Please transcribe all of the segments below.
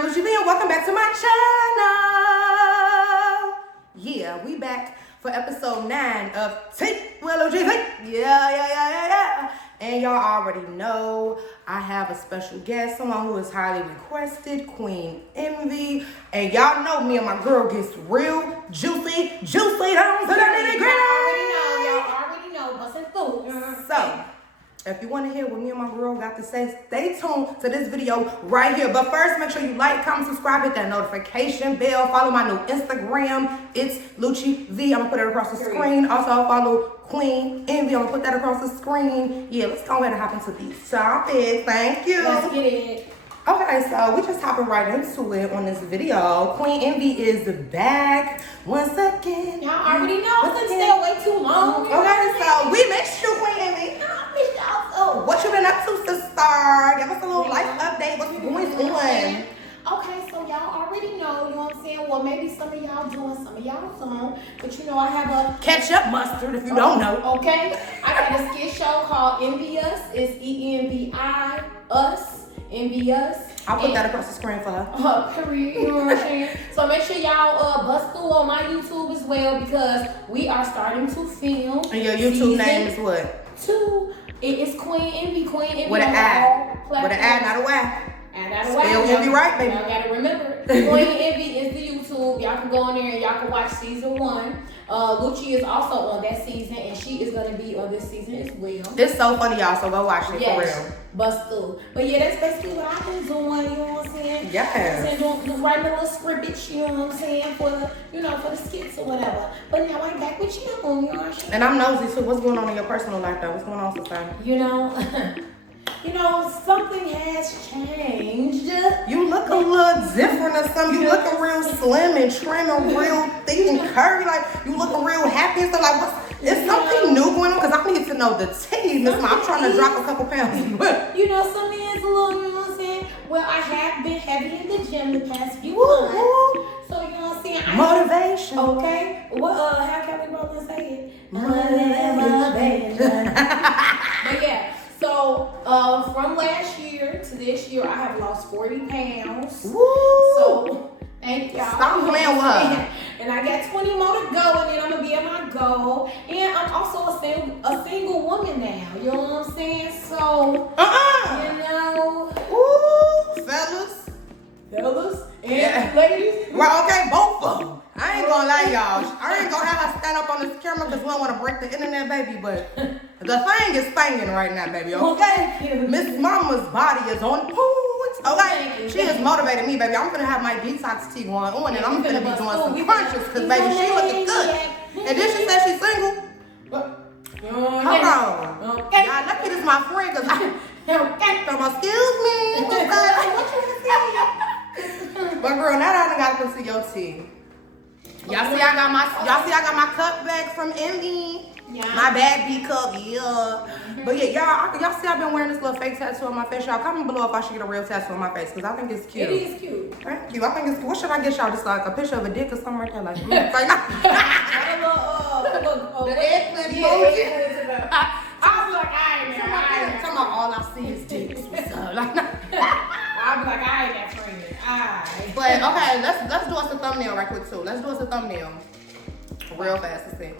girl Lucci, and welcome back to my channel. Yeah, we back for episode 9 of Take Well OG. Yeah. And y'all already know I have a special guest, someone who is highly requested, Queen Envi. And y'all know me and my girl gets real juicy down to the nitty-gritty. Y'all already know, busting food. So, if you want to hear what me and my girl got to say, stay tuned to this video right here. But first, make sure you like, comment, subscribe, hit that notification bell. Follow my new Instagram. It's Lucci V. I'm going to put it across the screen. Also, follow Queen Envi. I'm going to put that across the screen. Yeah, let's go ahead and hop into these topics. Thank you. Let's get it. Okay, so we just hopping right into it on this video. Queen Envi is back once again. Y'all already know. I couldn't stay away too long. Okay, so we missed you, Queen Envi. I missed y'all too. What you been up to, sister? Give us a little life update. What's going on? Okay, so y'all already know, you know what I'm saying? Well, maybe some of y'all doing, some of y'all don't. But you know, I have a Ketchup mustard, if you don't know. Okay, I got a skit show called Envi Us. It's ENVI Us. Envi Us. I'll put that across the screen for her. Period. You know what I'm saying? So make sure y'all bust through on my YouTube as well because we are starting to film. And your YouTube name is what? 2. It is Queen Envi. Queen Envi. With an I. With an I, not a Y. And that's Spell Envi right, baby. Y'all gotta remember. Queen Envi is the YouTube. Y'all can go on there and y'all can watch season 1. Lucci is also on that season, and she is gonna be on this season as well. It's so funny, y'all. So go watch it for real. Bust through. But yeah, that's basically what I've been doing. You know what I'm saying? Yes. Doing writing a little scrimmage. You know what I'm saying for the, for the skits or whatever. But now I'm back with you. You know what I'm saying? And I'm nosy too. What's going on in your personal life though? What's going on, sister? Something has changed. You look a little different or something. You looking real slim and trim and real thick and curvy. Like, you looking real happy and stuff. Like, is something new going on? Because I need to know the tea, Miss Ma. I'm trying to drop a couple pounds. Something is a little, you know what I'm saying? Well, I have been heavy in the gym the past few months. So, you know what I'm saying? Motivation. Okay. Well, how can we roll and say it? Motivation. But yeah. So, from last year to this year, I have lost 40 pounds. Woo! So, thank y'all. Stop playing with her. And I got 20 more to go, and then I'm going to be at my goal. And I'm also a single woman now. You know what I'm saying? So, Ooh, fellas. And ladies. Well, okay, both of them. I ain't gonna lie, y'all. I ain't gonna have her stand up on this camera because we don't want to break the internet, baby. But the thing is banging right now, baby. Okay, Miss Mama's body is on point. Okay, she has motivated me, baby. I'm gonna have my detox tea going on, and I'm gonna be doing some crunches because, baby, she looking good. And then she said she's single. Hold on, y'all. Lucky this my friend because I excuse me. What you say? But girl, now that I done got to see your tea. Y'all see I got my cup back from Envi. Yeah. My bad B cup, yeah. But yeah, y'all see I've been wearing this little fake tattoo on my face. Y'all comment below if I should get a real tattoo on my face because I think it's cute. It is cute. Thank you. I think it's cute. What should I get y'all? Just like a picture of a dick or something right there? Like, the eggplant emoji. I was like, I ain't there. Come on, all I see is dicks. What's up? Like, I'll be like, I ain't that friend. But okay, let's do us a thumbnail right quick too. Let's do us a thumbnail real fast to see.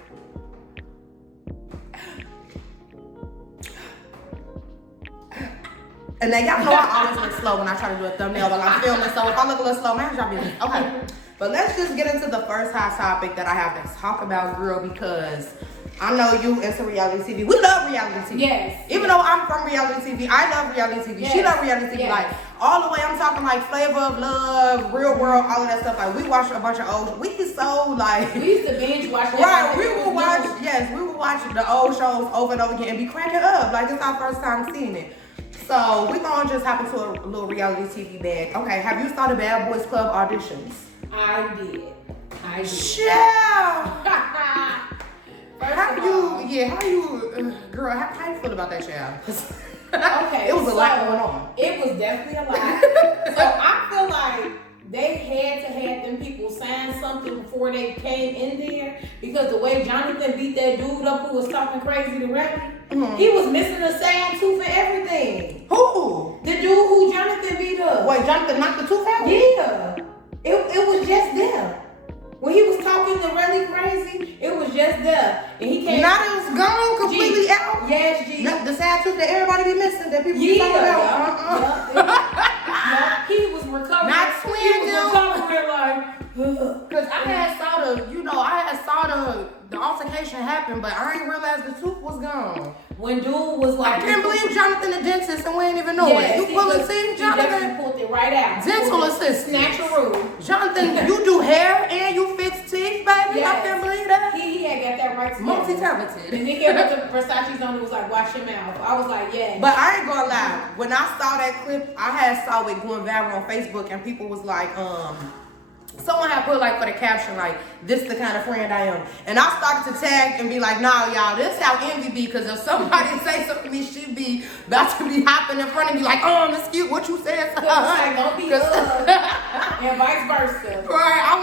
And then y'all know I always look slow when I try to do a thumbnail while I'm filming. So if I look a little slow, man, y'all be like, okay. But let's just get into the first hot topic that I have to talk about, girl, because I know you into reality TV. We love reality TV. Yes. Even though I'm from reality TV, I love reality TV. Yes. She love reality TV. Yes. Like, all the way, I'm talking like Flavor of Love, Real World, all of that stuff. Like, we watch a bunch of old, we used to binge watch that. Right, we would watch the old shows over and over again and be cracking up. Like, it's our first time seeing it. So, we're going to just hop into a little reality TV bag. Okay, have you started Bad Boys Club auditions? I did. Chill. How you feel about that, child? Okay, it was a lot going on. It was definitely a lot. So I feel like they had to have them people sign something before they came in there because the way Jonathan beat that dude up who was talking crazy to Remy, he was missing a side tooth and everything. Who? The dude who Jonathan beat up. Wait, Jonathan knocked the tooth out? Yeah. It was just there. When he was talking to really crazy, it was just there. And he came. Now it was gone completely out? Yes, G. The sad truth that everybody be missing, that people be talking about. Yeah. He was recovering. Not twin, he was recovering like. Because I had saw the altercation happen, but I didn't realize the tooth was gone. When dude was like, I can't believe Jonathan the dentist and we didn't even know it. You pulling teeth, Jonathan? He pulled it right out. Dental assistant. Natural. Jonathan, you do hair and you fix teeth, baby? Yes. I can't believe that. He had got that right. Multi-talented. And Nicki put the Versace's on. It was like, wash your mouth. I was like, yeah. But I ain't gonna lie. When I saw that clip, I saw it going viral on Facebook, and people was like, someone had put like for the caption like, this the kind of friend I am. And I started to tag and be like, nah, y'all, this how Envi be. Because if somebody say something to me, she be about to be hopping in front of me like, that's cute, what you said. Like, don't be and vice versa. Right, I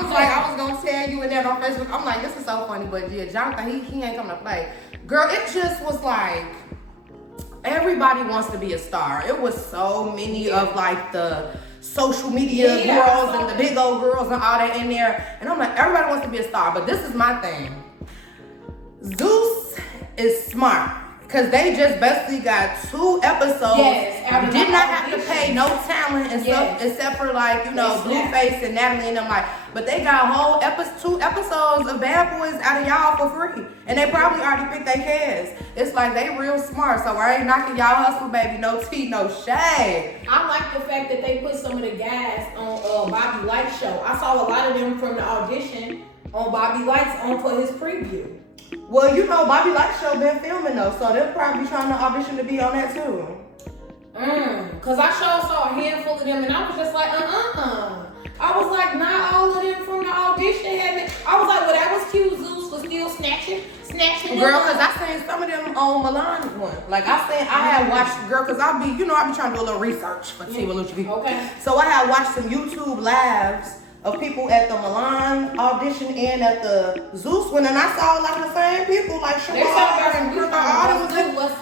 was gonna tell you in that on Facebook. I'm like, this is so funny, but yeah, Jonathan, he ain't coming to play. Girl, it just was like, everybody wants to be a star. It was so many of like the social media girls and the big old girls and all that in there. And I'm like, everybody wants to be a star, but this is my thing. Zeus is smart. Because they just basically got 2 episodes. Yes, did not have to pay no talent and stuff except for like, Blueface and Natalie and them like. But they got whole 2 episodes of Bad Boys out of y'all for free. And they probably already picked their cast. It's like they real smart. So I ain't knocking y'all hustle, baby. No tea, no shade. I like the fact that they put some of the guys on Bobby Light's show. I saw a lot of them from the audition on Bobby Light's on for his preview. Well, Bobby Light's show been filming though, so they'll probably trying to audition to be on that too. Cause I saw a handful of them and I was just like, I was like, not all of them from the audition had it. I was like, well, that was cute. Zeus was still snatching. Girl, cause I seen some of them on Milan one. Like I had watched, girl, cause I be trying to do a little research for Tea with Lucci. Okay. So I had watched some YouTube lives of people at the Milan audition and at the Zeus one, and I saw a lot of the same people like Shamar and Crystal.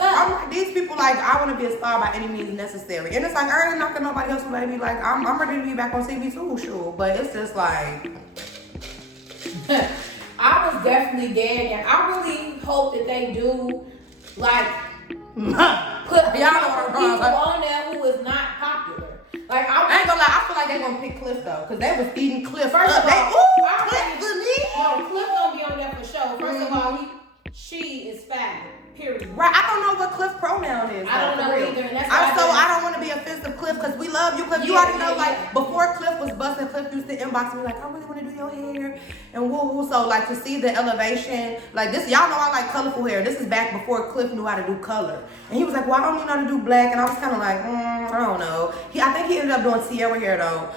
I'm like, these people like, I want to be a star by any means necessary. And it's like, I ain't knocking nobody else, baby. Like, I'm ready to be back on TV too, sure. But it's just like, I was definitely gagging. I really hope that they do like put people on there who is not popular. Like, I ain't gonna lie, I feel like they gonna pick Cliff though, cause they was eating Cliff. First of all, Cliff for me. No, Cliff gonna be on there for sure. First of all, she is fat. Period. Right, I don't know what Cliff pronoun is. I don't know either. And that's I don't want to be offensive, Cliff, because we love you, Cliff. You already know, before Cliff was busting, Cliff used to inbox me like, I really want to do your hair and woo. So like to see the elevation, like this, y'all know I like colorful hair. This is back before Cliff knew how to do color, and he was like, well, I don't even know how to do black, and I was kind of like, I don't know. I think he ended up doing Sierra hair though.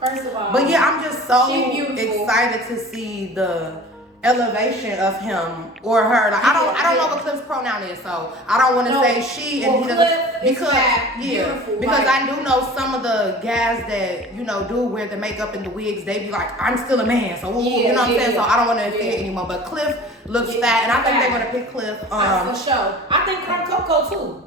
First of all, but yeah, I'm just so excited to see the elevation of him or her. Like, I don't know what Cliff's pronoun is, so I don't want to say she and he doesn't, because I do know some of the guys that do wear the makeup and the wigs. They be like, I'm still a man, so you know what I'm saying. So I don't want to offend anymore. But Cliff looks fat, and I think they're gonna pick Cliff. For sure. I think Crown Coco too.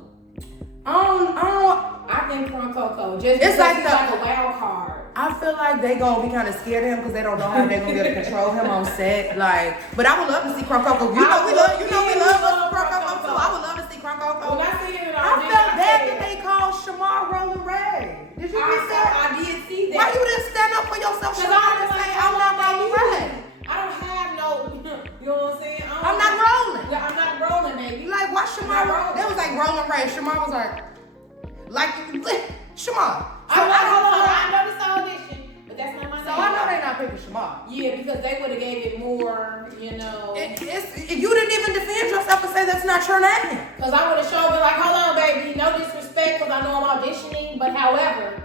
I think Crown Coco just it's like a wild card. I feel like they gonna be kind of scared of him because they don't know how they're gonna be able to control him on set. Like, but I would love to see Crown Coco. We love Crown Coco too. I would love to see Crown Coco. When I see him, I felt bad that they called Shamar Rolling Ray. Did you see that? I did see that. Why you didn't stand up for yourself, Shamar, and say I'm not Rolling Ray? I don't have no, you know what I'm saying? I'm not rolling. I'm not rolling, baby. Like, why Shamar? They was like Rolling Ray. Shamar was like Shamar. I know this audition, but that's not my name. So I know they're not picking Shamar. Yeah, because they would have gave it more, You didn't even defend yourself and say that's not your name. Because I would have shown been like, hold on, baby, no disrespect, because I know I'm auditioning, but however,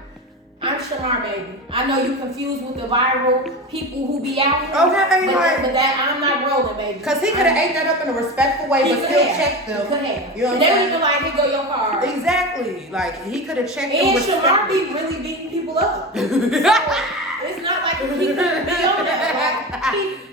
I'm Shamar, baby. I know you confused with the viral people who be out here. Okay, but that I'm not rolling, baby. Because he could have ate that up in a respectful way, but still checked them. He could have. You know what I'm saying? saying? They would like, here go your card. Exactly. Like, he could have checked them. And Shamar be really beating people up. So, it's not like he couldn't be on that.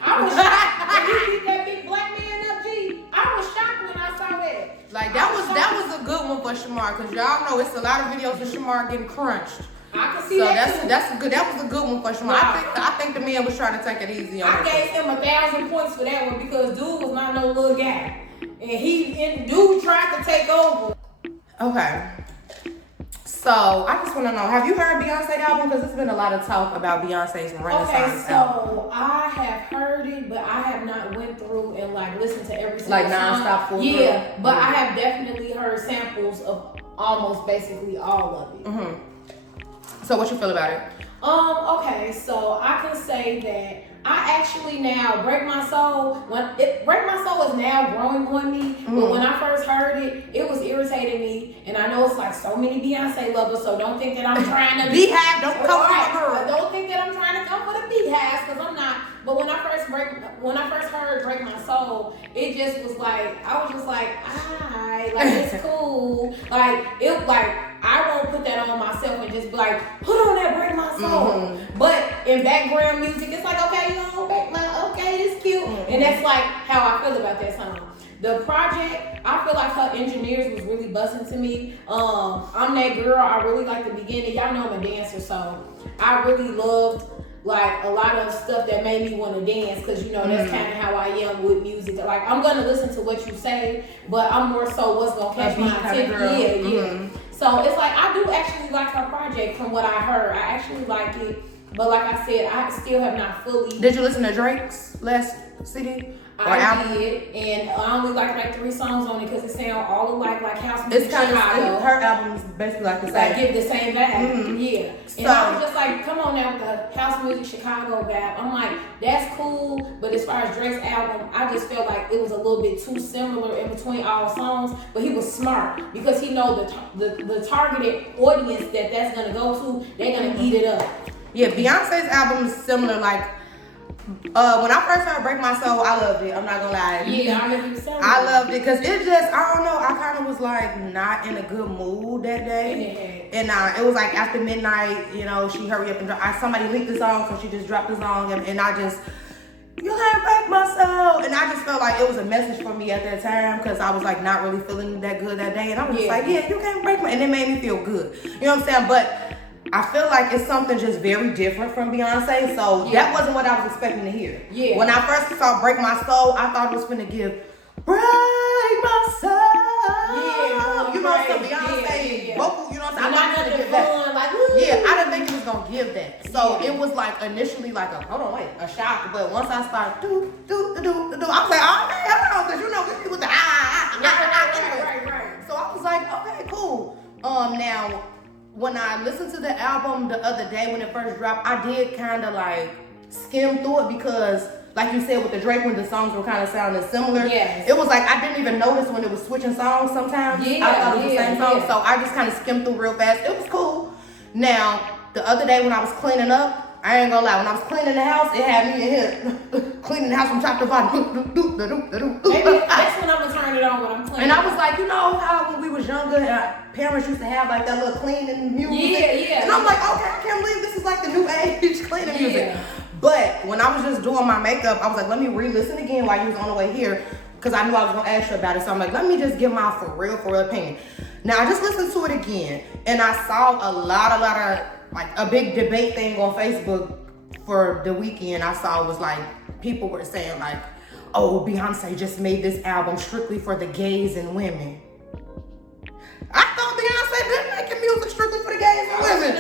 I was shocked when he beat that big black man up, G. I was shocked when I saw that. Like, that was a good one for Shamar, because y'all know it's a lot of videos of Shamar getting crunched. I can see that. So that's a good. That was a good one for Shamar. I think the man was trying to take it easy on I gave him 1,000 points for that one because dude was not no little guy, and dude tried to take over. Okay. So I just want to know, have you heard Beyonce album? Because there's been a lot of talk about Beyonce's Renaissance album. So I have heard it, but I have not went through and like listened to every single like nonstop full Yeah, through. But I have definitely heard samples of almost basically all of it. Mm-hmm. So what you feel about it? Okay, so I can say that I actually now Break My Soul. Break My Soul is now growing on me, but when I first heard it, it was irritating me. And I know it's like so many Beyonce lovers, so don't think that I'm trying to Beehive. Don't come for the girl. Don't think that I'm trying to come for the Beehives, because I'm not. But when I first heard Break My Soul, it just was like I was just like, alright, like it's cool, I won't put that on myself and just be like, put on that Break My Soul. Mm-hmm. But in background music, it's like, okay, okay, it's cute. Mm-hmm. And that's like how I feel about that song. The project, I feel like her engineers was really busting to me. I'm that girl. I really like the beginning. Y'all know I'm a dancer, so I really loved like a lot of stuff that made me want to dance, because that's kind of how I am with music. Like I'm gonna listen to what you say, but I'm more so what's gonna catch my attention. Yeah. So it's like I do actually like her project from what I heard. I actually like it, but like I said, I still have not fully. Did you listen to Drake's last CD? I did, and I only like 3 songs on it because it sound all alike, like house music. It's kind of her album is basically like the same. Like give the same vibe, yeah. And I was just like, come on now with the house music Chicago vibe. I'm like, that's cool, but as far as Drake's album, I just felt like it was a little bit too similar in between all songs. But he was smart because he know the targeted audience that's gonna go to, they're gonna eat it up. Yeah, Beyonce's album is similar, like. When I first heard Break My Soul, I loved it. I'm not gonna lie. Yeah, I remember you saying I loved it because it just, I don't know, I kind of was like not in a good mood that day. And it was like after midnight, she hurried up and dropped. Somebody leaked the song, so she just dropped the song, and I just, you can't break my soul. And I just felt like it was a message for me at that time because I was like not really feeling that good that day. And I was just like, yeah, you can't break my, and it made me feel good. You know what I'm saying? But I feel like it's something just very different from Beyonce, so that wasn't what I was expecting to hear. Yeah. When I first saw Break My Soul, I thought it was finna give Break My Soul. Yeah. Some Beyonce vocal, you know what I'm saying? I didn't give that. I didn't think it was gonna give that. So it was like initially like a shock, but once I started do, I was like, okay, hold on, because we with the right. So I was like, okay, cool. Now, when I listened to the album the other day when it first dropped, I did kind of like skim through it because, like you said with the Drake, when the songs were kind of sounding similar, it was like I didn't even notice when it was switching songs sometimes. I thought it was the same song, so I just kind of skimmed through real fast. It was cool. Now, the other day when I was cleaning up, I ain't gonna lie, when I was cleaning the house, it had me in here cleaning the house from top to bottom. Maybe that's when I'm gonna turn it on when I'm cleaning. And I was like, how when we was younger, parents used to have like that little cleaning music. Yeah. And I'm like, okay, I can't believe this is like the new age cleaning music. But when I was just doing my makeup, I was like, let me re-listen again while you was on the way here, because I knew I was gonna ask you about it. So I'm like, let me just give my for real opinion. Now I just listened to it again, and I saw a lot of like a big debate thing on Facebook for the weekend. I saw it was like people were saying like, oh, Beyonce just made this album strictly for the gays and women. I thought Beyonce been making music strictly for the gays and women.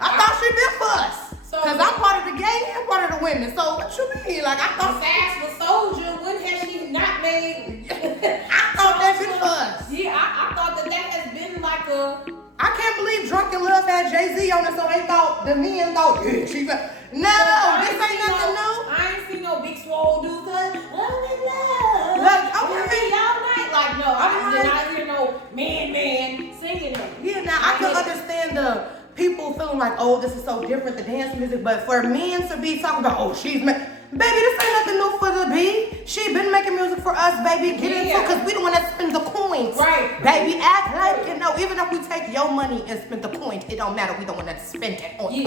I thought she been for us. Because I'm part of the gay and part of the women. So what you mean? Like I thought Fast with Soldier, when has she not made? I thought that been for us. Yeah, I thought that has been like a. I can't believe Drunken Love had Jay-Z on it, so they thought, the men thought, yeah, she got. No, this ain't nothing new. I ain't seen no big swole dudes like, love. Like, okay. Y'all night. Like, no, I did not hear no man singing it. Yeah, now I can understand the people feeling like, oh, this is so different, the dance music, but for men to be talking about, oh, baby, this ain't nothing new for the B. She been making music for us, baby. Get into it, because we don't want to spend the coins. Right. Baby, act like, even if we take your money and spend the coins, it don't matter. We don't want to spend it on you.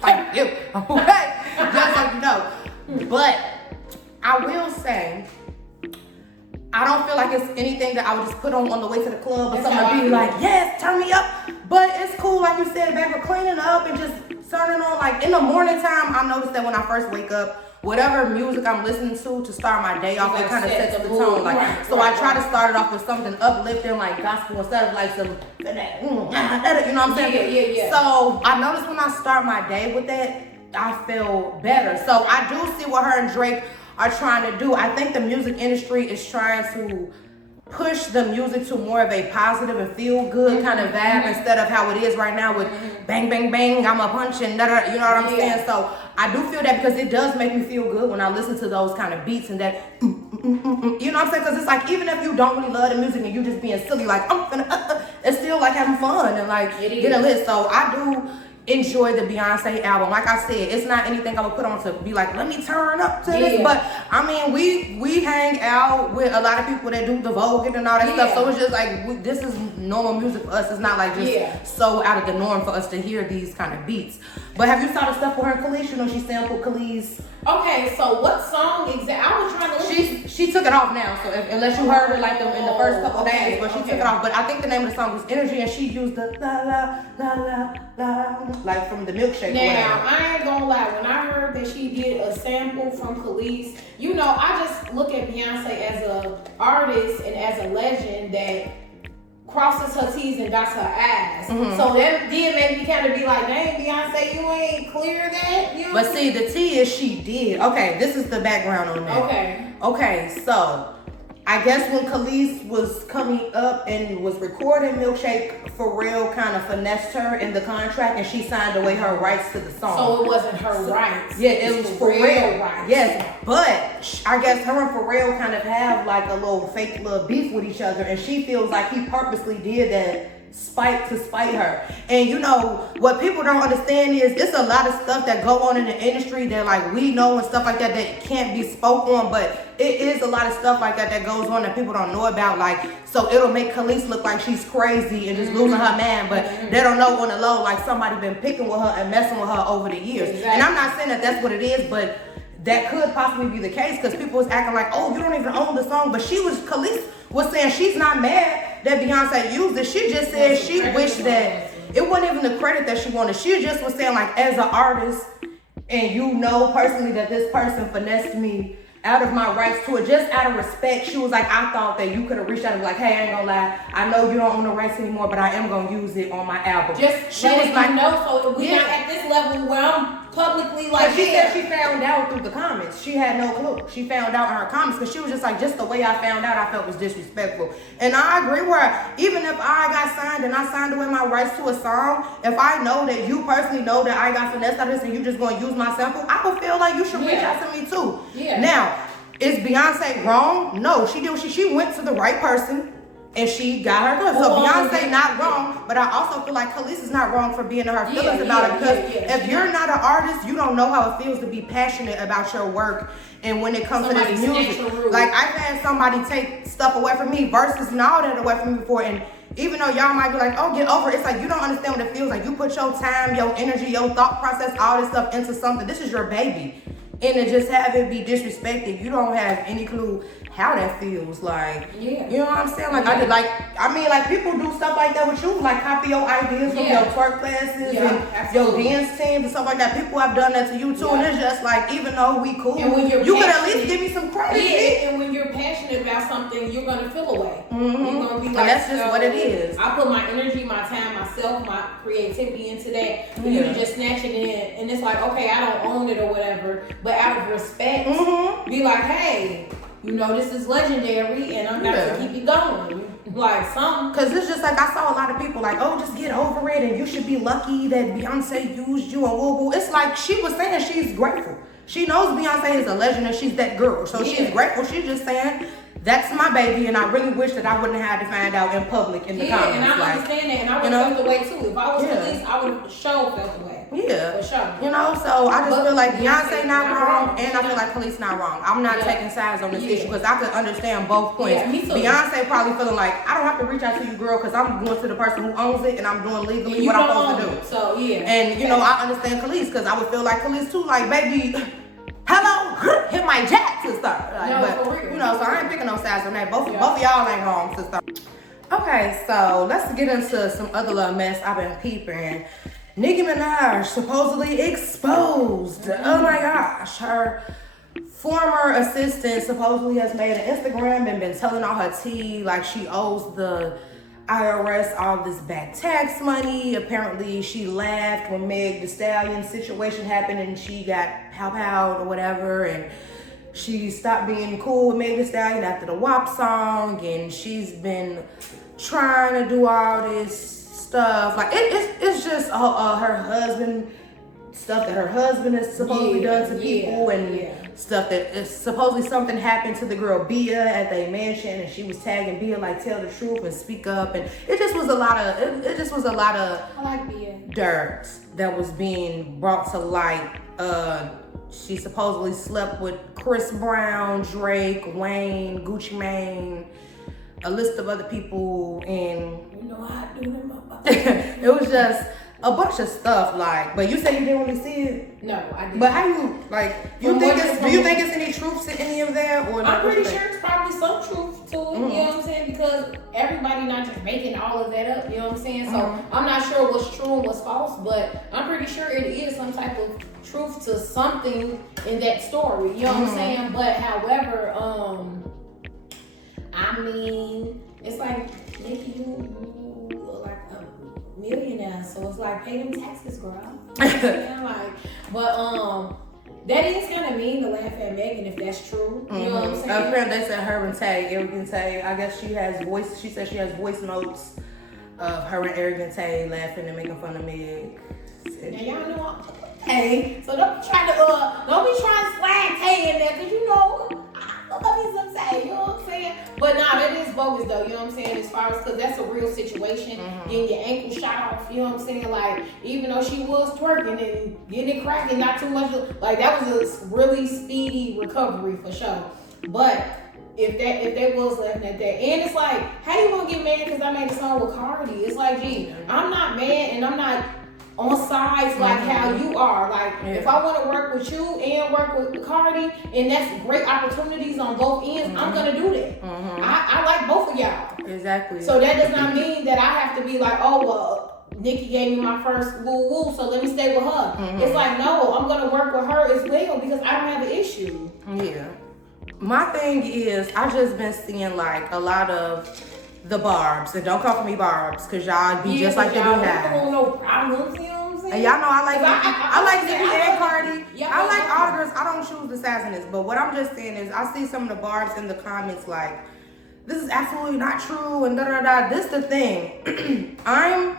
Thank you. Okay? Just like you know. But I will say, I don't feel like it's anything that I would just put on the way to the club or something be like, yes, turn me up. But it's cool, like you said, baby, cleaning up and just turning on. Like in the morning time, I noticed that when I first wake up, whatever music I'm listening to start my day off, it kind of sets the tone. Like, I try to start it off with something uplifting, like gospel, instead of like some, you know what I'm saying? Yeah. So I noticed when I start my day with that, I feel better. So I do see what her and Drake are trying to do. I think the music industry is trying to push the music to more of a positive and feel good kind of vibe instead of how it is right now with bang, bang, bang, I'm a punch and da, da, you know what I'm saying? So I do feel that because it does make me feel good when I listen to those kind of beats and that, you know what I'm saying? Because it's like, even if you don't really love the music and you just being silly, like, I'm finna, it's still like having fun and like getting lit. So I do enjoy the Beyonce album. Like I said, it's not anything I would put on to be like, let me turn up to this. But I mean, we hang out with a lot of people that do the voguing and all that stuff. So it's just like, this is normal music for us. It's not like just so out of the norm for us to hear these kind of beats. But have you saw the stuff with her and Khalees? You know, she sampled Khalees. Okay, so what song exactly? I was trying to listen. She took it off now, so unless you heard it like in the first couple days, but she took it off. But I think the name of the song was Energy, and she used the la la la la la like from the milkshake. Now I ain't gonna lie, when I heard that she did a sample from Khalees, you know, I just look at Beyonce as a artist and as a legend that crosses her T's and dots her I's. So that did make me kind of be like, dang, Beyonce, you ain't clear that? You know? But see, the T is she did. Okay, this is the background on that. Okay, so I guess when Khalees was coming up and was recording Milkshake, Pharrell kind of finessed her in the contract and she signed away her rights to the song. So it wasn't her rights. Yeah, it was Pharrell rights. Yes, but I guess her and Pharrell kind of have like a little fake little beef with each other, and she feels like he purposely did that to spite her. And you know what people don't understand is it's a lot of stuff that go on in the industry that like we know and stuff like that that can't be spoke on, but it is a lot of stuff like that goes on that people don't know about. Like, so it'll make Khalees look like she's crazy and just losing her man, but they don't know on the low like somebody been picking with her and messing with her over the years. And I'm not saying that that's what it is, but that could possibly be the case because people was acting like, oh, you don't even own the song. But Khalees was saying she's not mad that Beyonce used it. She just said she wished that it wasn't even the credit that she wanted. She just was saying like, as an artist, and you know personally that this person finessed me out of my rights to it, just out of respect. She was like, I thought that you could have reached out and be like, hey, I ain't gonna lie, I know you don't own the rights anymore, but I am gonna use it on my album. She was like, no, so we're not at this level where I'm publicly like, she said she found out through the comments. She had no clue. She found out in her comments because she was just like, just the way I found out, I felt was disrespectful. And I agree with her. Even if I got signed and I signed away my rights to a song, if I know that you personally know that I got finessed out of this and you just gonna use my sample, I would feel like you should reach out to me too. Now, is Beyonce wrong? No, she did. She went to the right person and she got her good. So Beyonce not wrong, but I also feel like Khalees is not wrong for being in her feelings about it, because if you're not an artist, you don't know how it feels to be passionate about your work. And when it comes to this music, like I've had somebody take stuff away from me, verses and all that away from me before, and even though y'all might be like, oh, get over it, it's like you don't understand what it feels like. You put your time, your energy, your thought process, all this stuff into something. This is your baby. And to just have it be disrespected, you don't have any clue how that feels. Like, you know what I'm saying? Like, I mean, people do stuff like that with you, like copy your ideas from your twerk classes and your dance teams and stuff like that. People have done that to you too, and it's just like, even though we cool, and when you could at least give me some credit. And when you're passionate about something, you're gonna feel away. You're gonna be like, and that's just what it is. I put my energy, my time, myself, my creativity into that, and you can just snatch it in, and it's like, okay, I don't own it or whatever, but out of respect, be like, hey, you know, this is legendary, and I'm not to keep it going. Like something. Because it's just like, I saw a lot of people like, oh, just get over it, and you should be lucky that Beyonce used you, and woo-woo. It's like, she was saying she's grateful. She knows Beyonce is a legend and she's that girl. So she's grateful. She's just saying, that's my baby, and I really wish that I wouldn't have had to find out in public in the comments. And I understand that, and I would have felt the way too. If I was Khalees, I would have felt the way. Yeah. For sure. You know, so I just feel like Beyonce not wrong, and I feel like Khalees not wrong. I'm not taking sides on this issue because I could understand both points. Beyonce probably feeling like, I don't have to reach out to you, girl, because I'm going to the person who owns it, and I'm doing legally what I'm supposed to do. So, And, you know, I understand Khalees because I would feel like Khalees too, like, baby, hello, hit my jack, sister. Like, no, but, for real. You know, so I ain't picking no sides on that. Both of y'all ain't wrong, sister. Okay, so let's get into some other little mess I've been peeping. Nicki Minaj supposedly exposed. Oh my gosh. Her former assistant supposedly has made an Instagram and been telling all her tea, like she owes the IRS all this back tax money. Apparently she laughed when Meg Thee Stallion situation happened and she got pow-powed or whatever, and she stopped being cool with Meg Thee Stallion after the WAP song, and she's been trying to do all this stuff. Like it's just her husband, stuff that her husband has supposedly done to people, and stuff that is supposedly something happened to the girl Bia at their mansion, and she was tagging Bia like tell the truth and speak up, and it just was a lot of I like Bia. dirt that was being brought to light. She supposedly slept with Chris Brown, Drake, Wayne, Gucci Mane, a list of other people, and you know how I do them. it was just a bunch of stuff. Like, but you said you didn't really see it. No, I didn't. But how you like? Do you think it's any truth to any of that? Or I'm pretty sure it's probably some truth to it. You know what I'm saying? Because everybody not just making all of that up. You know what I'm saying? So I'm not sure what's true and what's false, but I'm pretty sure it is some type of truth to something in that story. You know what I'm saying? But however, I mean, it's like Nicki, you like a millionaire, so it's like pay them taxes, girl. You know what I'm saying? Like, but that is kind of mean to laugh at Megan if that's true. You know what I'm saying? Apparently, they said her and Tay, Arrogant Tay. I guess she said she has voice notes of her and Arrogant Tay laughing and making fun of Meg. Now y'all know Tay, so don't be trying to slide Tay in there, cause you know I love me some Tay. You know what I'm saying? But nah, that is bogus though. You know what I'm saying? As far as cause that's a real situation, getting your ankle shot off. You know what I'm saying? Like even though she was twerking and getting it cracking, not too much. Like that was a really speedy recovery for sure. But if they was laughing at that, and it's like, how you gonna get mad because I made a song with Cardi? It's like, gee, I'm not mad and I'm not on sides like how you are. Like if I want to work with you and work with Cardi, and that's great opportunities on both ends, I'm gonna do that. I like both of y'all. Exactly. So that does not mean that I have to be like, oh well, Nicki gave me my first woo woo, so let me stay with her. It's like, no, I'm gonna work with her as well because I don't have an issue. Yeah. My thing is, I just been seeing like a lot of the Barbs, and don't call for me Barbs, cause y'all be just like they be now. No problems, you know what I'm saying? And y'all know I like Nicki and Cardi. Yeah, I like all the girls. I don't choose the sides in this, but what I'm just saying is, I see some of the Barbs in the comments like, this is absolutely not true, and da da da. This the thing. I'm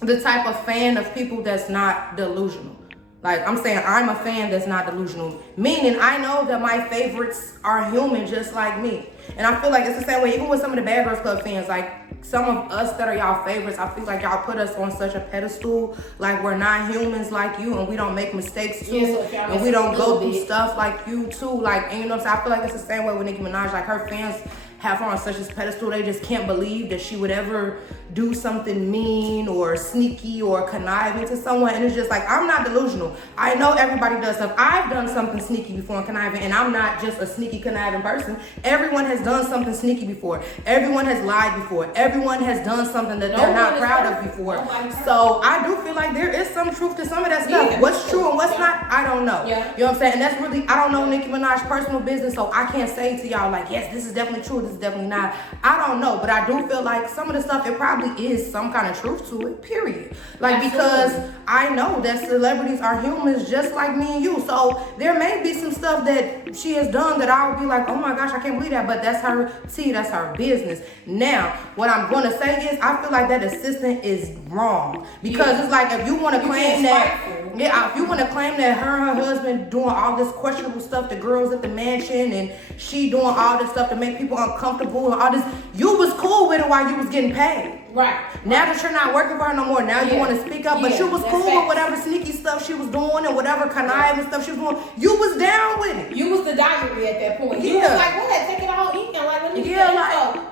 the type of fan of people that's not delusional. Like, I'm saying I'm a fan that's not delusional. Meaning, I know that my favorites are human just like me. And I feel like it's the same way, even with some of the Bad Girls Club fans. Like, some of us that are y'all favorites, I feel like y'all put us on such a pedestal. Like, we're not humans like you, and we don't make mistakes too. Yeah, so and we don't go through stuff like you too. Like, and you know what I'm saying? I feel like it's the same way with Nicki Minaj. Like, her fans have her on such a pedestal, they just can't believe that she would ever do something mean or sneaky or conniving to someone. And it's just like, I'm not delusional. I know everybody does stuff. I've done something sneaky before and conniving, and I'm not just a sneaky conniving person. Everyone has done something sneaky before. Everyone has lied before. Everyone has done something that they're not proud of before. So I do feel like there is some truth to some of that stuff. What's true and what's not, I don't know. You know what I'm saying? And that's really, I don't know Nicki Minaj's personal business, so I can't say to y'all like, yes, this is definitely true, this is definitely not. I don't know, but I do feel like some of the stuff, it probably is some kind of truth to it, period. Like, because I know that celebrities are humans just like me and you. So there may be some stuff that she has done that I would be like, oh my gosh, I can't believe that. But that's her tea, that's her business. Now, what I'm going to say is, I feel like that assistant is wrong. Because it's like, if you want to claim that, if you want to claim that her and her husband doing all this questionable stuff to girls at the mansion, and she doing all this stuff to make people uncomfortable and all this, you was cool with it while you was getting paid. Right. Now that you're not working for her no more, now you want to speak up, but you was cool with whatever sneaky stuff she was doing and whatever conniving stuff she was doing. You was down with it. You was the diary at that point. You was like, what? Take it all in. Like, let me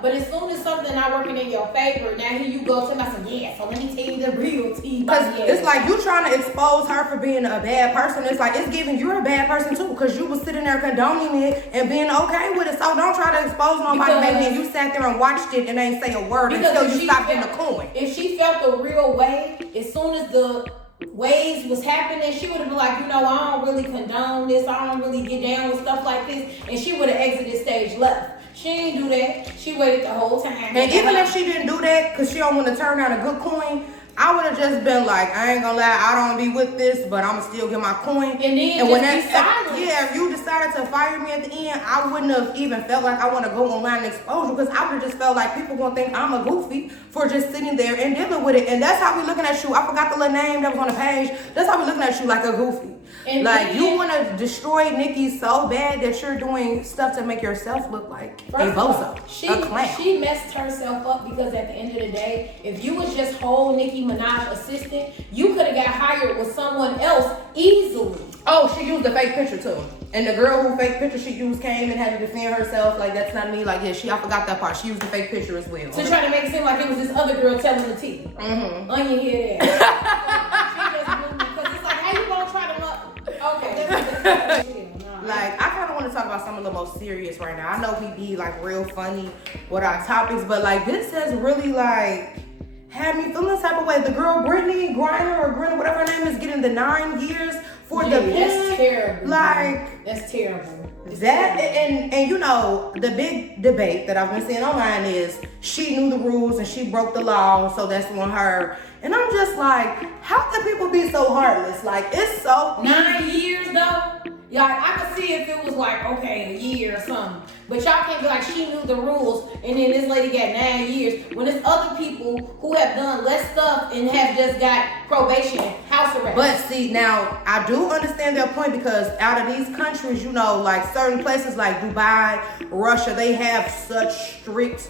But as soon as something not working in your favor, now here you go to myself, yeah, so let me tell you the real tea. Because it's like you trying to expose her for being a bad person. It's like it's giving you're a bad person too, because you was sitting there condoning it and being okay with it. So don't try to expose nobody, baby. And you sat there and watched it and ain't say a word until you stopped in the coin. If she felt the real way, as soon as the waves was happening, she would have been like, you know, I don't really condone this. I don't really get down with stuff like this. And she would have exited stage left. She ain't do that. She waited the whole time. And even if she didn't do that, because she don't want to turn down a good coin, I would have just been like, I ain't gonna lie, I don't be with this, but I'm gonna still get my coin. And then when if you decided to fire me at the end, I wouldn't have even felt like I want to go online and expose you, because I would have just felt like people gonna think I'm a goofy for just sitting there and dealing with it. And that's how we looking at you. I forgot the little name that was on the page. That's how we looking at you, like a goofy. And like you want to destroy Nicki so bad that you're doing stuff to make yourself look like a bozo, a clown. She messed herself up, because at the end of the day, if you was just whole Nicki Minaj assistant, you could have got hired with someone else easily. Oh, she used a fake picture too. And the girl who fake picture she used came and had to defend herself. Like, that's not me. Like, yeah, I forgot that part. She used the fake picture as well. To try to make it seem like it was this other girl telling the tea. Mm-hmm. Onion head ass. She just blew me, because it's like, how you gonna try to okay. Like, I kind of want to talk about something a little more serious right now. I know we be like real funny with our topics, but like this has really like had me feeling this type of way. The girl Brittany Griner or Griner, whatever her name is, getting the 9 years for the that's terrible. Like, that's terrible. That and you know, the big debate that I've been seeing online is she knew the rules and she broke the law, so that's on her. And I'm just like, how can people be so heartless? Like, it's so 9 years though. Yeah, I could see if it was like, okay, a year or something. But y'all can't be like, she knew the rules, and then this lady got 9 years. When there's other people who have done less stuff and have just got probation, house arrest. But see, now, I do understand their point, because out of these countries, you know, like certain places like Dubai, Russia, they have such strict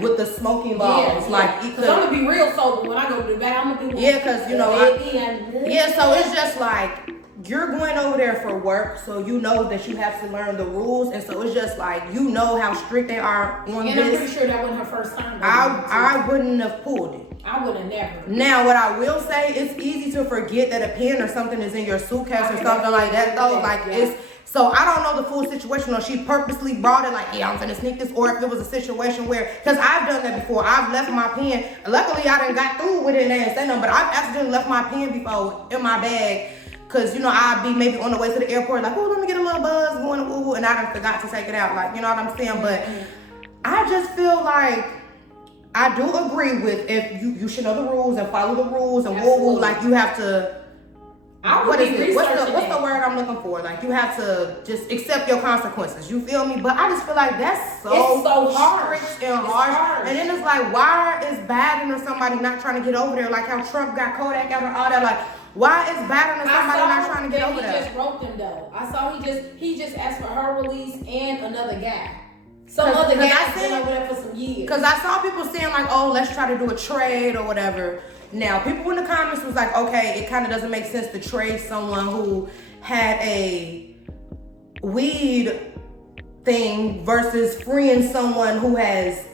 with the smoking laws. Like, because I'm going to be real sober when I go to Dubai. I'm going to be because, you know, so it's just like, you're going over there for work, so you know that you have to learn the rules, and so it's just like, you know how strict they are on and this. I'm pretty sure that wasn't her first time. I wouldn't have pulled it. I would have never. Now, what I will say, it's easy to forget that a pen or something is in your suitcase or something like that, though. Like, it's, so I don't know the full situation, or she purposely brought it like, yeah, I'm gonna sneak this, or if it was a situation where, because I've done that before. I've left my pen. Luckily, I done got through with it and they didn't say nothing, but I've accidentally left my pen before in my bag. Cause you know, I'd be maybe on the way to the airport, like, oh, let me get a little buzz going, ooh, and I done forgot to take it out, like, you know what I'm saying? But I just feel like I do agree with, if you should know the rules and follow the rules and woo, like you have to. What's the word I'm looking for? Like, you have to just accept your consequences. You feel me? But I just feel like that's so harsh and harsh. And then it's like, why is Biden or somebody not trying to get over there? Like how Trump got Kodak out and all that. Like, why is Biden or somebody not trying to get over there? He just wrote them though. I saw he just asked for her release and another guy. Some other guy's been over there for some years. Because I saw people saying like, oh, let's try to do a trade or whatever. Now, people in the comments was like, okay, it kind of doesn't make sense to trade someone who had a weed thing versus freeing someone who has,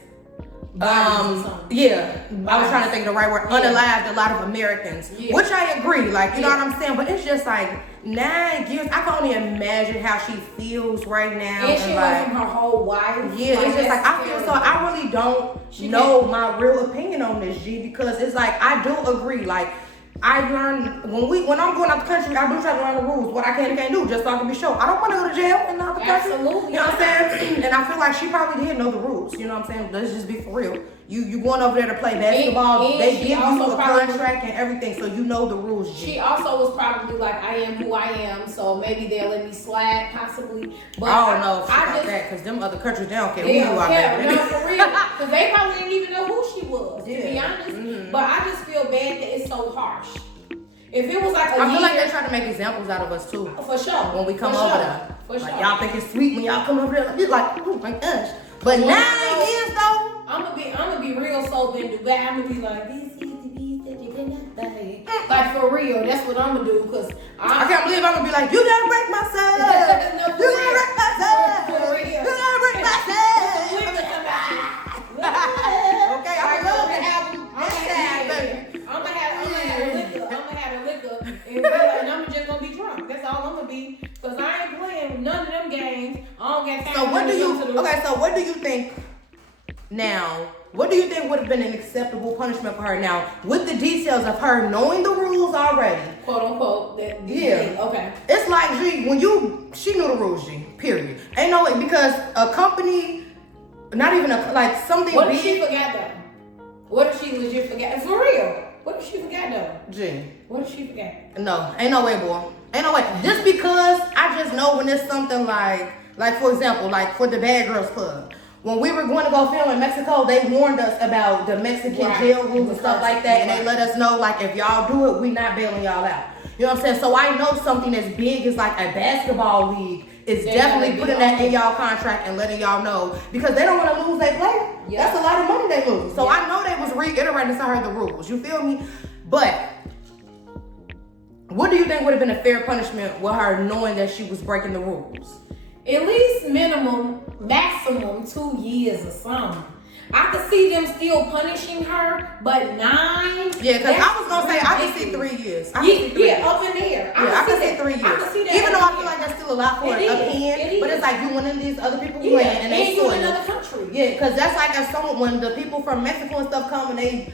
I was trying to think of the right word, unalived a lot of Americans, which I agree, like, you know what I'm saying? But it's just like 9 years. I can only imagine how she feels right now. And she like, her whole wife. Yeah, like, it's just like, I feel so, I really don't know my real opinion on this, G, because it's like, I do agree, like, I learned, when I'm going out the country, I do try to learn the rules, what I can and can't do, just so I can be sure. I don't want to go to jail in the other country. Absolutely. You know what I'm saying? And I feel like she probably did know the rules, you know what I'm saying? Let's just be for real. You going over there to play basketball, and they give you a contract and everything, so you know the rules. G. She also was probably like, I am who I am, so maybe they'll let me slide, possibly. But I don't know about that, because them other countries, they don't care who you are. No, for real. Because they probably didn't even know who she was, to be honest. Mm-hmm. But I just feel bad that it's so harsh. If it was like I feel like they're trying to make examples out of us too. For sure. When we come over there. For sure. Y'all think it's sweet when y'all come over there. It's like, oh my gosh. But 9 years though. I'm gonna be real sober in Dubai. I'm gonna be like, this is the beast that you cannot buy. Like for real, that's what I'm gonna do. Cause I can't believe I'm gonna be like, you gotta break my side. You gotta break my side. For real. You gotta break my side. got time. So what do you think now? What do you think would have been an acceptable punishment for her now, with the details of her knowing the rules already? Quote unquote. Okay. It's like she knew the rules, period. Ain't no way, because a company, not even something. What if she forgot though? What if she legit forgot? For real. What if she forgot though? What if she forgot? No, ain't no way, boy. Ain't no way. Just because I just know when it's something like for example, like for the Bad Girls Club. When we were going to go film in Mexico, they warned us about the Mexican jail rules and stuff like that. And they let us know, like, if y'all do it, we not bailing y'all out. You know what I'm saying? So I know something as big as like a basketball league is definitely putting that in y'all contract and letting y'all know, because they don't want to lose their player. Yeah. That's a lot of money they lose. So I know they was reiterating to her the rules. You feel me? But what do you think would have been a fair punishment with her knowing that she was breaking the rules? At least maximum 2 years or something. I could see them still punishing her, but 9. Yeah, because I was gonna say I could see 3 years. Up in there. I could see 3 years. I could see that. Even though I feel like that's still a lot for a pen, but it's like you went in these other people land and they you in another country. Yeah, because that's like when the people from Mexico and stuff come and they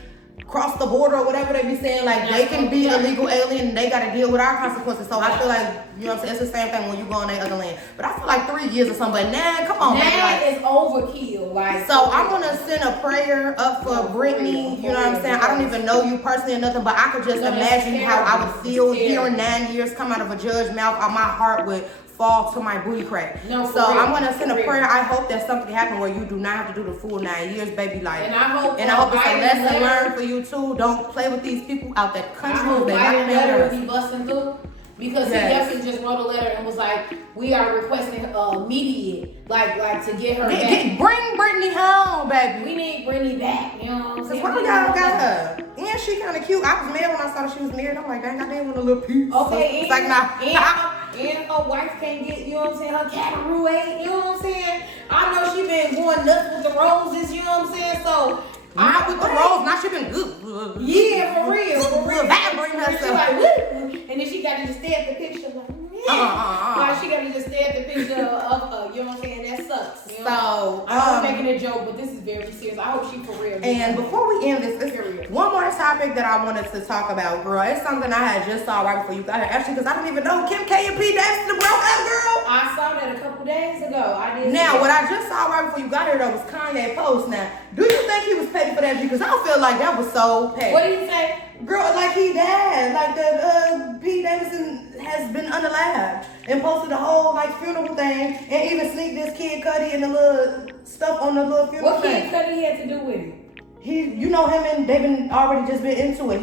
cross the border or whatever they be saying, like they can be illegal alien and they got to deal with our consequences. So I feel like, you know what I'm saying, it's the same thing when you go in that other land. But I feel like 3 years or something. But nah, come on, man. Is overkill. Like, so I'm gonna send a prayer up for Brittany. You know what I'm saying? I don't even know you personally or nothing, but I could just imagine how I would feel hearing 9 years come out of a judge's mouth. My heart would fall to my booty crack. I'm gonna send a prayer. I hope that something happen where you do not have to do the full 9 years, baby. Like, and I hope it's a lesson learned for you too. Don't play with these people out that country. I hope Biden's letter be busting through, because he definitely just wrote a letter and was like, we are requesting immediate, like to get her back. Bring Brittany home, baby. We need Brittany back. You know what I'm saying? Why we got her? And she kind of cute. I was mad when I saw that she was married. I'm like, dang, I didn't want a little piece. Okay, it's like, nah. And her wife can't get, you know what I'm saying, her cataroo ain't, you know what I'm saying? I know she been going nuts with the roses, you know what I'm saying? So, not with the rose, now she been good. Yeah, for real. Vibrating herself. She like, woo. And then she got to just stare at the picture like, like she got to just stare at the picture of her, you know what I'm saying? That sucks. You know? So, I was making a joke, but this is very serious. I hope she for real. And before we end this, one more topic that I wanted to talk about, girl. It's something I had just saw right before you got here. Actually, because I didn't even know Kim K and P Davidson broke up, girl. I saw that a couple days ago. I didn't. Now, what I just saw right before you got here, though, was Kanye post. Now, do you think he was petty for that? Because I don't feel like that was so petty. What did he say? Girl, like he died. Like the P Davidson has been unalived and posted the whole like funeral thing and even sneaked this Kid Cudi and the little stuff on the little funeral thing. What Kid Cudi had to do with it? You know him and they've been already just been into it.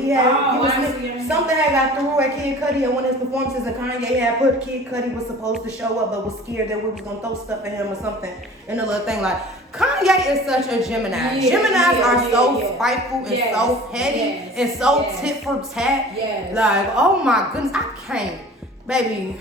Something had got through at Kid Cudi and one of his performances, and Kanye had put Kid Cudi was supposed to show up but was scared that we was gonna throw stuff at him or something. And the little thing like Kanye is such a Gemini. Geminis are so spiteful and so petty and so tit for tat. Like, oh my goodness, I can't, baby.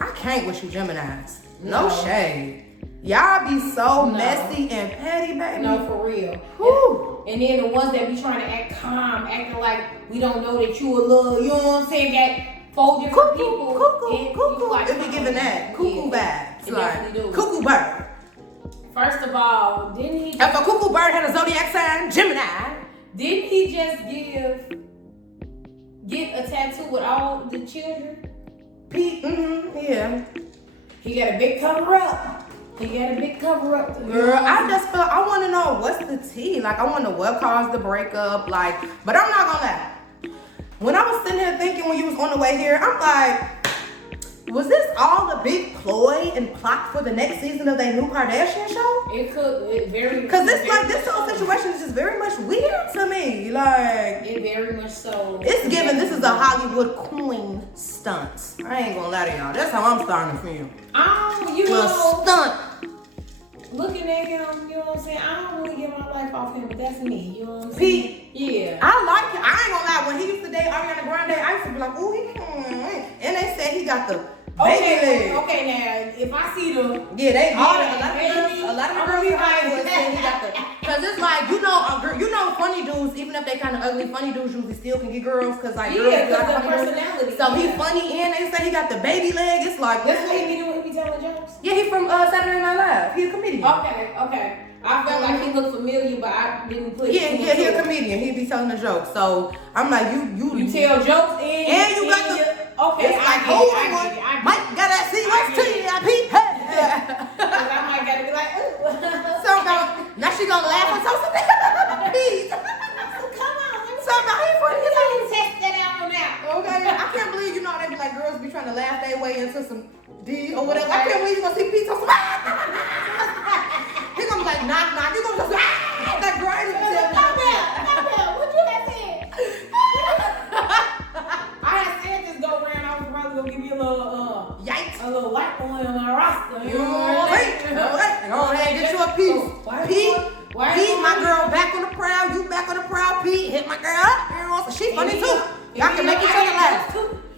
I can't with you Geminis. No shade. Y'all be so messy and petty, baby. No, for real. Whew. And then the ones that be trying to act calm, acting like we don't know that you a little, you know what I'm saying, got 4 different people. Cuckoo. Like, it be giving that cuckoo vibes. It definitely do. Cuckoo bird. First of all, didn't he if a cuckoo bird had a zodiac sign, Gemini. Didn't he just get a tattoo with all the children? Yeah. He got a big cover up. Girl, I want to know what's the tea. Like, I want to know what caused the breakup. Like, but I'm not gonna lie. When I was sitting here thinking when you was on the way here, I'm like, was this all a big ploy and plot for the next season of their new Kardashian show? It very. Because it's like this whole situation is just very much weird to me. Like, it very much so. It's given this is a Hollywood queen stunt. I ain't gonna lie to y'all. That's how I'm starting to feel. Stunt. Looking at him, you know what I'm saying? I don't really get my life off him, but that's me. You know what I'm saying? Pete. Yeah. I like him. I ain't gonna lie. When he used to date Ariana Grande, I used to be like, ooh, he. And they said he got the Okay, now if I see the they a lot of the girls in Hollywood say he got the, cause it's like you know funny dudes, even if they kind of ugly, funny dudes usually still can get girls, cause like girls got the personality. So he funny and they say he got the baby leg. It's like that's what he be doing. He be telling jokes. Yeah, he from Saturday Night Live. He a comedian. Okay. I felt like he looked familiar, but I didn't put. Yeah, he a comedian. He be telling the jokes. So I'm like, you tell jokes and you got the. Okay, it's like hold on, Mike got that CSTIP. I might gotta be like, ooh. So now she gonna laugh and tell something. Please. Come on, so about he funny. Test that out now. Okay, I can't believe they be like girls be trying to laugh their way into some D or whatever. I can't believe you gonna see Pete on some. He gonna be like knock. You gonna just that grind. Stop it. What you got said? I had said this go around. I was probably gonna give you a little yikes, a little white boy on my roster. You know what? Go ahead, get you a piece. Pete, my girl, back on the prowl. You back on the prowl, Pete. Hit my girl. She funny too. Y'all can make each other laugh.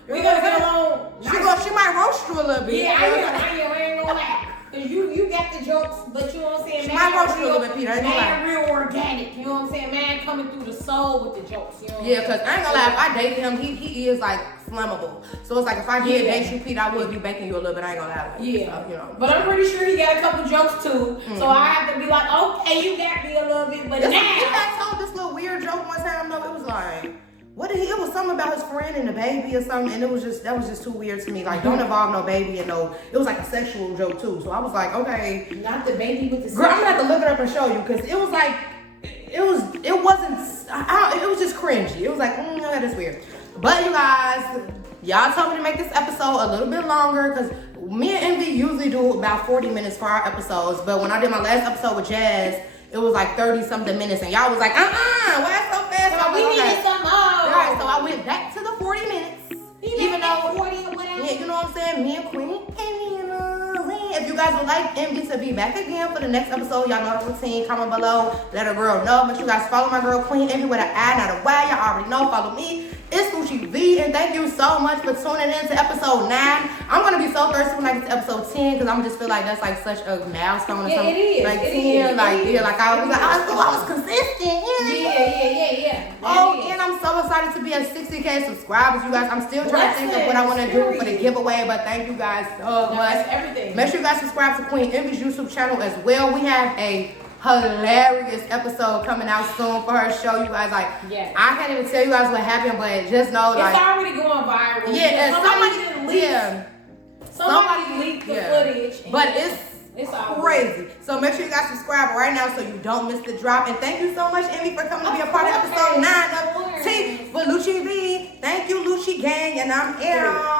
We gonna get along. She might roast you a little bit. Yeah, I ain't gonna laugh. Cause you got the jokes, but you know what I'm saying? She might roast you a little bit, Peter. Man, real organic. You know what I'm saying? Man, coming through the soul with the jokes. You know what cause I ain't gonna lie. If I dated him, he is like flammable. So it's like if I did date you, Pete, I would be baking you a little bit. I ain't gonna lie. So, you know. But I'm pretty sure he got a couple jokes too. Mm-hmm. So I have to be like, okay, you got me a little bit, but now. He had told this little weird joke one time. No, it was like. It was something about his friend and the baby or something, and that was just too weird to me. Like, don't involve no baby and it was like a sexual joke too. So I was like, okay. Not the baby with the girl, I'm gonna have to look it up and show you, because it was like, it was just cringy. It was like, that is weird. But you guys, y'all told me to make this episode a little bit longer, because me and Envi usually do about 40 minutes for our episodes, but when I did my last episode with Jazz, it was like 30-something minutes, and y'all was like, why so fast? So we needed some more. Right, so I went back to the 40 minutes. Even though 40 or whatever. Yeah, you know what I'm saying? Me and Queen Envi, you know what I'm saying? If you guys would like Envi to be back again for the next episode, y'all know the routine. Comment below, let a girl know. Make sure you guys follow my girl Queen Envi with an I, not a Y. Y'all already know. Follow me. It's Lucci V, and thank you so much for tuning in to episode 9. I'm gonna be so thirsty when I get to episode 10, because I'm just feel like that's like such a milestone or something. It is. Like it 10, I was consistent. Yeah. Oh, and I'm so excited to be at 60K subscribers, you guys. I'm still trying to think of what I want to do for the giveaway, but thank you guys so much. Everything. Make sure you guys subscribe to Queen Envi's YouTube channel as well. We have a hilarious episode coming out soon for her show, you guys. Like, I can't even tell you guys what happened, but just know, like, it's already going viral. Yeah, somebody leaked the footage, but it's crazy. So make sure you guys subscribe right now so you don't miss the drop. And thank you so much, Envi, for coming to be a part of episode 9 of Tea with Lucci V. Thank you, Lucci Gang, and I'm out.